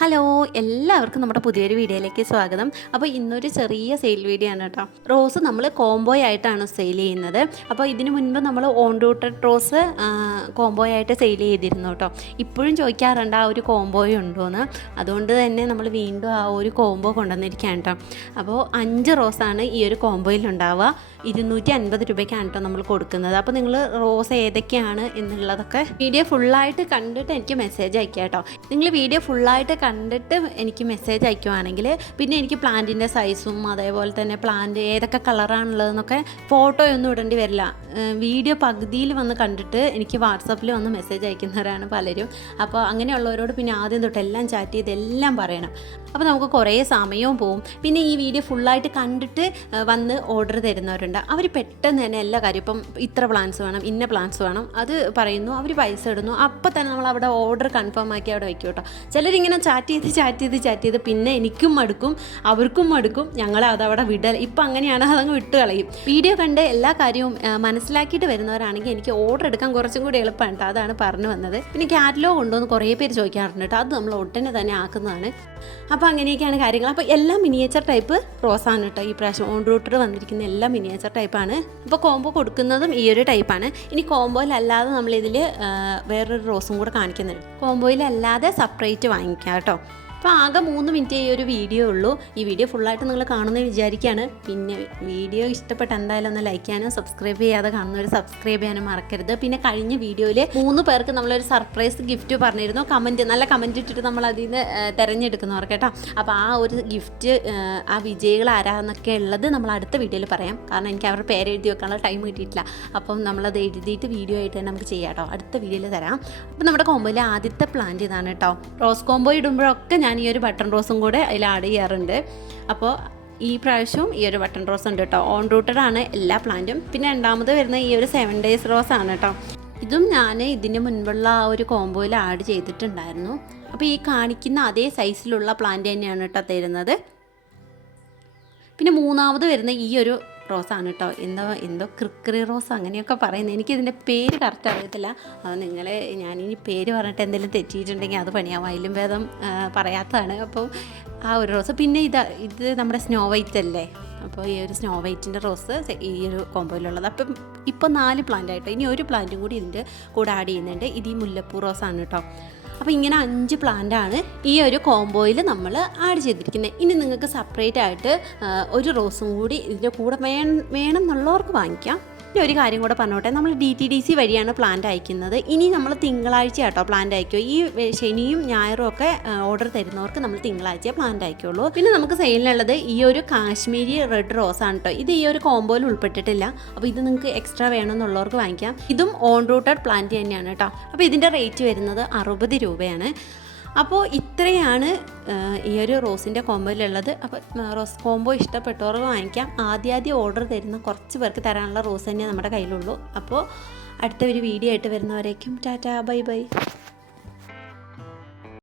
Hello എല്ലാവർക്കും നമ്മുടെ പുതിയൊരു വീഡിയോയിലേക്ക് സ്വാഗതം. അപ്പോൾ ഇന്നൊരു ചെറിയ സെയിൽ വീഡിയോ ആണ് കേട്ടോ. റോസ് നമ്മൾ കോംബോ ആയിട്ടാണ് സെയിൽ ചെയ്യുന്നത്. അപ്പോൾ ഇതിനു മുൻപ് നമ്മൾ ഓൺ റൂട്ടഡ് റോസ് കോംബോ ആയിട്ട് സെയിൽ ചെയ്തിരുന്നു കേട്ടോ. ഇപ്പോഴും ചോദിക്കാറുണ്ട് ആ ഒരു കോംബോ ഉണ്ടോയെന്ന് അതുകൊണ്ട് തന്നെ നമ്മൾ വീണ്ടും ആ ഒരു കോംബോ കൊണ്ടുവന്നിരിക്കുകയാണ് കേട്ടോ. അപ്പോൾ അഞ്ച് റോസാണ് ഈ ഒരു കോംബോയിൽ ഉണ്ടാവുക. ഇരുന്നൂറ്റി അൻപത് രൂപയ്ക്കാണ് കേട്ടോ നമ്മൾ കൊടുക്കുന്നത്. അപ്പോൾ നിങ്ങൾ റോസ് ഏതൊക്കെയാണ് എന്നുള്ളതൊക്കെ വീഡിയോ ഫുള്ളായിട്ട് കണ്ടിട്ട് എനിക്ക് മെസ്സേജ് അയക്കാം കേട്ടോ. നിങ്ങൾ വീഡിയോ ഫുള്ളായിട്ട് കണ്ടിട്ട് എനിക്ക് മെസ്സേജ് അയക്കുവാണെങ്കിൽ പിന്നെ എനിക്ക് പ്ലാന്റിന്റെ സൈസും അതേപോലെ തന്നെ പ്ലാന്റ് ഏതൊക്കെ കളറാണുള്ളതെന്നൊക്കെ ഫോട്ടോയൊന്നും ഇടേണ്ടി വരില്ല. വീഡിയോ പകുതിയിൽ വന്ന് കണ്ടിട്ട് എനിക്ക് വാട്സപ്പിൽ വന്ന് മെസ്സേജ് അയക്കുന്നവരാണ് പലരും. അപ്പോൾ അങ്ങനെയുള്ളവരോട് പിന്നെ ആദ്യം തൊട്ട് എല്ലാം ചാറ്റ് ചെയ്ത് എല്ലാം പറയണം. അപ്പോൾ നമുക്ക് കുറേ സമയവും പോവും. പിന്നെ ഈ വീഡിയോ ഫുള്ളായിട്ട് കണ്ടിട്ട് വന്ന് ഓർഡർ തരുന്നവരുണ്ട്. അവർ പെട്ടെന്ന് തന്നെ എല്ലാ കാര്യം ഇപ്പം ഇത്ര പ്ലാൻസ് വേണം ഇന്ന പ്ലാൻസ് വേണം. അത് പറയുന്നു അവർ പൈസ ഇടുന്നു. അപ്പോൾ തന്നെ നമ്മൾ അവിടെ ഓർഡർ കൺഫേം ആക്കി അവിടെ വയ്ക്കും കേട്ടോ. ചിലരിങ്ങനെ ചാറ്റ് ചെയ്ത് ചാറ്റ് ചെയ്ത് ചാറ്റ് ചെയ്ത് പിന്നെ എനിക്കും മടുക്കും അവർക്കും മടുക്കും. ഞങ്ങൾ അതവിടെ വിടൽ. ഇപ്പം അങ്ങനെയാണ് അതങ്ങ് വിട്ട് കളയും. വീഡിയോ കണ്ട് എല്ലാ കാര്യവും മനസ്സിലാക്കിയിട്ട് വരുന്നവരാണെങ്കിൽ എനിക്ക് ഓർഡർ എടുക്കാൻ കുറച്ചും കൂടി എളുപ്പമാണ് കേട്ടോ അതാണ് പറഞ്ഞു വന്നത്. പിന്നെ കാറ്റലോഗ് ഉണ്ടോ എന്ന് കുറേ പേര് ചോദിക്കാറുണ്ട് കേട്ടോ അത് നമ്മൾ ഒട്ടനെ തന്നെ ആക്കുന്നതാണ്. അപ്പോൾ അങ്ങനെയൊക്കെയാണ് കാര്യങ്ങൾ. അപ്പോൾ എല്ലാം മിനിയേച്ചർ ടൈപ്പ് റോസാണ് കേട്ടോ ഈ പ്രാവശ്യം ഓൺ റൂട്ടർ വന്നിരിക്കുന്ന എല്ലാം മിനിയേച്ചർ ടൈപ്പാണ് അപ്പോൾ കോംബോ കൊടുക്കുന്നതും ഈ ഒരു ടൈപ്പാണ് ഇനി കോംബോയിലല്ലാതെ നമ്മളിതിൽ വേറൊരു റോസും കൂടെ കാണിക്കുന്നുണ്ട്. കോംബോയിലല്ലാതെ സെപ്പറേറ്റ് വാങ്ങിക്കാം കേട്ടോ അപ്പോൾ ആകെ മൂന്ന് മിനിറ്റ് ഈ ഒരു വീഡിയോ ഉള്ളൂ. ഈ വീഡിയോ ഫുള്ളായിട്ട് നിങ്ങൾ കാണുന്നത് വിചാരിക്കുകയാണ് പിന്നെ വീഡിയോ ഇഷ്ടപ്പെട്ട എന്തായാലും ഒന്ന് ലൈക്ക് ചെയ്യാനും സബ്സ്ക്രൈബ് ചെയ്യാതെ കാണുന്നവർ സബ്സ്ക്രൈബ് ചെയ്യാനും മറക്കരുത്. പിന്നെ കഴിഞ്ഞ വീഡിയോയിൽ മൂന്ന് പേർക്ക് നമ്മളൊരു സർപ്രൈസ് ഗിഫ്റ്റ് പറഞ്ഞിരുന്നു. കമന്റ് നല്ല കമന്റ് ഇട്ടിട്ട് നമ്മൾ അതിൽ നിന്ന് തിരഞ്ഞെടുക്കുന്നവർക്ക് കേട്ടോ. അപ്പോൾ ആ ഒരു ഗിഫ്റ്റ് ആ വിജയികൾ ആരാന്നൊക്കെ ഉള്ളത് നമ്മൾ അടുത്ത വീഡിയോയിൽ പറയാം. കാരണം എനിക്ക് അവരുടെ പേര് എഴുതി വെക്കാനുള്ള ടൈം കിട്ടിയിട്ടില്ല. അപ്പം നമ്മളത് എഴുതിയിട്ട് വീഡിയോ ആയിട്ട് തന്നെ നമുക്ക് ചെയ്യാം കേട്ടോ. അടുത്ത വീഡിയോയിൽ തരാം. അപ്പോൾ നമ്മുടെ കോമ്പോയിലെ ആദ്യത്തെ പ്ലാന്റ് ഇതാണ് കേട്ടോ. റോസ് കോംബോ ഇടുമ്പോഴൊക്കെ ഞാൻ ഈ ഒരു ബട്ടൺ റോസും കൂടെ അതിൽ ആഡ് ചെയ്യാറുണ്ട്. അപ്പോൾ ഈ പ്രാവശ്യവും ഈ ഒരു ബട്ടൺ റോസ് ഉണ്ട് കേട്ടോ ഓൺ റൂട്ടഡ് ആണ് എല്ലാ പ്ലാന്റും പിന്നെ രണ്ടാമത് വരുന്ന ഈ ഒരു സെവൻ ഡേയ്സ് റോസ് ആണ് കേട്ടോ ഇതും ഞാൻ ഇതിന് മുൻപുള്ള ആ ഒരു കോംബോയിൽ ആഡ് ചെയ്തിട്ടുണ്ടായിരുന്നു. അപ്പോൾ ഈ കാണിക്കുന്ന അതേ സൈസിലുള്ള പ്ലാന്റ് തന്നെയാണ് കേട്ടോ തരുന്നത്. പിന്നെ മൂന്നാമത് വരുന്ന ഈ ഒരു റോസാണ് കേട്ടോ എന്തോ എന്തോ ക്രിക്കറി റോസ് അങ്ങനെയൊക്കെ പറയുന്നത്. എനിക്കിതിന്റെ പേര് കറക്റ്റ് അറിയത്തില്ല. അത് നിങ്ങൾ ഞാനിനി പേര് പറഞ്ഞിട്ട് എന്തെങ്കിലും തെറ്റിയിട്ടുണ്ടെങ്കിൽ അത് പണിയാവും അതിലും ഭേദം പറയാത്തതാണ്. അപ്പോൾ ആ ഒരു റോസ്. പിന്നെ ഇതാ ഇത് നമ്മുടെ സ്നോ വൈറ്റ് അല്ലേ? അപ്പോൾ ഈ ഒരു സ്നോ വൈറ്റിന്റെ റോസ് ഈ ഒരു കോമ്പോയിലുള്ളത് അപ്പം ഇപ്പോൾ നാല് പ്ലാന്റ് ആയിട്ടോ? ഇനി ഒരു പ്ലാന്റും കൂടി ഇതിന്റെ കൂടെ ആഡ് ചെയ്യുന്നുണ്ട്. ഇത് ഈ മുല്ലപ്പൂ റോസാണ് കേട്ടോ. അപ്പോൾ ഇങ്ങനെ അഞ്ച് പ്ലാന്റാണ് ഈ ഒരു കോംബോയിൽ നമ്മൾ ആഡ് ചെയ്തിരിക്കുന്നത്. ഇനി നിങ്ങൾക്ക് സെപ്പറേറ്റ് ആയിട്ട് ഒരു റോസും കൂടി ഇതിന്റെ കൂടെ വേണം എന്നുള്ളവർക്ക് വാങ്ങിക്കാം. ഒരു കാര്യം കൂടെ പറഞ്ഞോട്ടെ. നമ്മൾ ഡി ടി ഡി സി വഴിയാണ് പ്ലാന്റ് അയക്കുന്നത്. ഇനി നമ്മൾ തിങ്കളാഴ്ച കേട്ടോ പ്ലാന്റ് അയക്കുക ഈ ശനിയും ഞായറും ഒക്കെ ഓർഡർ തരുന്നവർക്ക് നമ്മൾ തിങ്കളാഴ്ച പ്ലാന്റ് അയക്കുള്ളൂ. പിന്നെ നമുക്ക് സെയിലിനുള്ളത് ഈ ഒരു കാശ്മീരി റെഡ് റോസ് ആണ് കേട്ടോ ഇത് ഈ ഒരു കോംബോയിൽ ഉൾപ്പെട്ടിട്ടില്ല. അപ്പോൾ ഇത് നിങ്ങൾക്ക് എക്സ്ട്രാ വേണമെന്നുള്ളവർക്ക് വാങ്ങിക്കാം. ഇതും ഓൺ റൂട്ടഡ് പ്ലാന്റ് തന്നെയാണ് കേട്ടോ അപ്പോൾ ഇതിന്റെ റേറ്റ് വരുന്നത് അറുപത് രൂപയാണ്. അപ്പോൾ ഇത്രയാണ് ഈ ഒരു റോസിന്റെ കോമ്പോയിലുള്ളത് അപ്പോൾ റോസ് കോംബോ ഇഷ്ടപ്പെട്ടവർക്ക് വാങ്ങിക്കാം. ആദ്യാദ്യം ഓർഡർ തരുന്ന കുറച്ച് പേർക്ക് തരാനുള്ള റോസ് തന്നെ നമ്മുടെ കയ്യിലുള്ളൂ. അപ്പോൾ അടുത്ത ഒരു വീഡിയോ ആയിട്ട് വരുന്നവരേക്കും ടാറ്റാ ബൈ ബൈ.